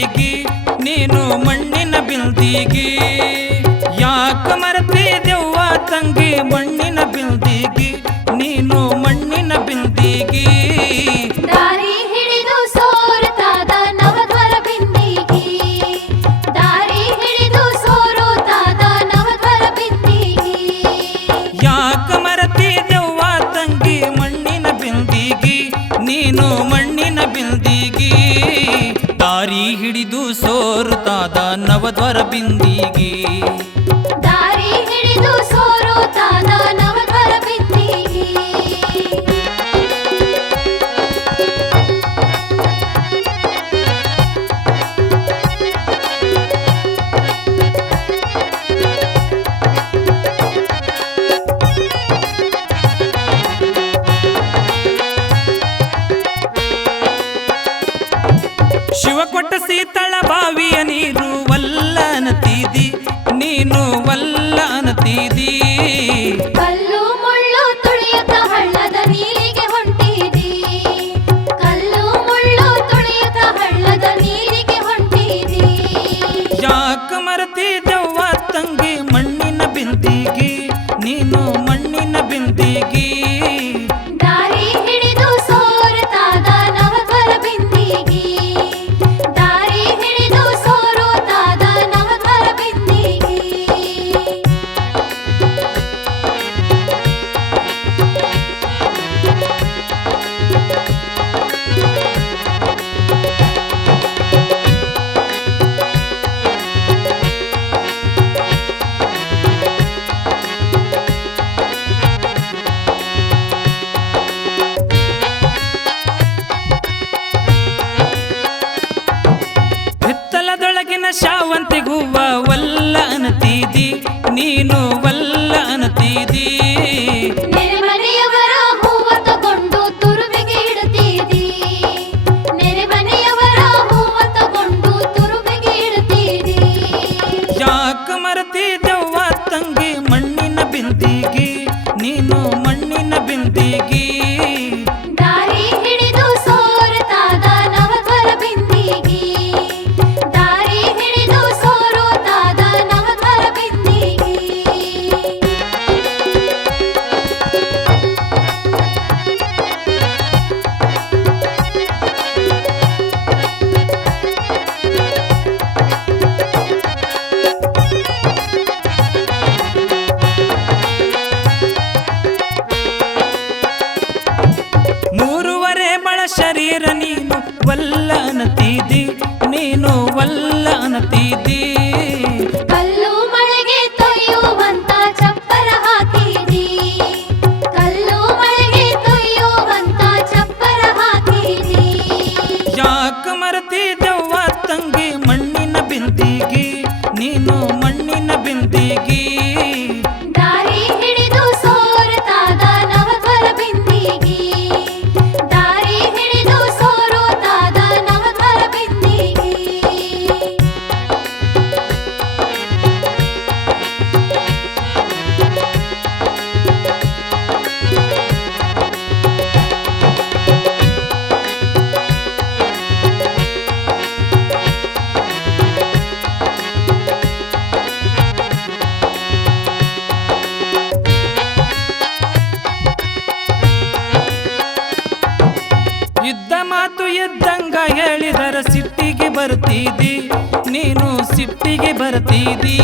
ಬಿಲ್ದಿಗಿ ನೀನು ಮಣ್ಣಿನ ಬಿಲ್ದಿಗಿ ಯಾಕ ಮರತಿ ದೆವ್ವ ತಂಗಿ ಮಣ್ಣಿನ ಬಿಲ್ದಿಗಿ ನೀನು ಮಣ್ಣಿನ ಬಿಲ್ದಿಗಿ ದಾರಿ ಹಿಡಿದು ಸೋರುತ್ತಾದ ನವದ್ವರ ಬಿಂದಿಗಿ ದಾರಿ ಹಿಡಿದು ಸೋರುತ್ತಾದ ನವದ್ವರ ಬಿಂದಿಗಿ ಯಾಕ ಮರತಿ ದೆವ್ವ ತಂಗಿ ಮಣ್ಣಿನ ಬಿಲ್ದಿಗಿ ನೀನು ಮಣ್ಣಿನ ಬಿಲ್ದಿಗಿ ದಾರಿ ಹಿಡಿದು ಸೋರುತ್ತಾದ ನವದ್ವರ ಬಿಂದಿಗಿ ದಾರಿ ಹಿಡಿದು ಸೋರುತ್ತಾದ ನವದ್ವರ ಬಿಂದಿಗಿ ಶಿವ ಕೊಟ್ಟ ಸೀತಳ ಬಾವಿಯ ನೀರು ವಲ್ಲ ಅನತೀದಿ ನೀನು ವಲ್ಲ ಅನತೀದಿ ಕಲ್ಲು ಮುಳ್ಳು ತುಳಿಯುತ್ತ ಹಳ್ಳದ ನೀರಿಗೆ ಹೊಂಟಿದಿ ಕಲ್ಲು ಮುಳ್ಳು ತುಳಿಯುತ್ತ ಹಳ್ಳದ ನೀರಿಗೆ ಹೊಂಟಿದಿ ಯಾಕ ಮರತಿ ದೆವ್ವ ತಂಗಿ ಮಣ್ಣಿನ ಬಿಂದಿಗಿ ನೀನು ಮಣ್ಣಿನ ಬಿಂದಿಗಿ ದಾರಿ ಹಿಡಿದು ಸೋರುತ್ತಾದ ನವದ್ವರ ಬಿಂದಿಗಿ ದಾರಿ ಹಿಡಿದು ಸೋರುತ್ತಾದ ನವದ್ವರ ಬಿಂದಿಗಿ ಹಿತ್ತಲದೊಳಗಿನ ಶಾವಂತಿ ಹೂವ ವಲ್ಲ ಅನತೀದಿ ನೀನು ವಲ್ಲ ಅನತೀದಿ ನೆರೆಮನೆಯವರ ಹೂವ ತಗೊಂಡು ತುರುವಿಗೆ ಇಡುತ್ತೀದಿ ನೆರೆಮನೆಯವರ ಹೂವ ತಗೊಂಡು ತುರುವಿಗೆ ಇಡುತ್ತೀದಿ ಯಾಕ ಮರತಿ ದೆವ್ವ ತಂಗಿ ಮಣ್ಣಿನ ಬಿಂದಿಗಿ ನೀನು ಮಣ್ಣಿನ ಬಿಂದಿಗಿ ದಾರಿ ಹಿಡಿದು ಸೋರುತ್ತಾದ ನವದ್ವರ ಬಿಂದಿಗಿ ದಾರಿ ಹಿಡಿದು ಸೋರುತ್ತಾದ ನವದ್ವರ ಬಿಂದಿಗಿ ಮೂರುವರೆ ಬಳ ಶರೀರ ನೀನು ವಲ್ಲ ಅನತೀದಿ ನೀನು ವಲ್ಲ ಅನತೀದಿ ಕಲ್ಲು ಮಳೆಗೆ ತೊಯ್ಯುವಂತ ಚಪ್ಪರ ಹಾಕಿದಿ ಕಲ್ಲು ಮಳೆಗೆ ತೊಯ್ಯುವಂತ ಚಪ್ಪರ ಹಾಕಿದಿ ಯಾಕ ಮರತಿ ದೆವ್ವ ತಂಗಿ ಮಣ್ಣಿನ ಬಿಂದಿಗಿ ನೀನು ಮಣ್ಣಿನ ಬಿಂದಿಗಿ ದಾರಿ ಹಿಡಿದು ಸೋರುತ್ತಾದ ನವದ್ವರ ಬಿಂದಿಗಿ ದಾರಿ ಹಿಡಿದು ಸೋರುತ್ತಾದ ನವದ್ವರ ಬಿಂದಿಗಿ ಯುದ್ಧ ಮಾತು ಇದ್ದಂಗ ಹೇಳಿದರ ಸಿಟ್ಟಿಗೆ ಬರ್ತಿದಿ ನೀನು ಸಿಟ್ಟಿಗೆ ಬರ್ತಿದಿ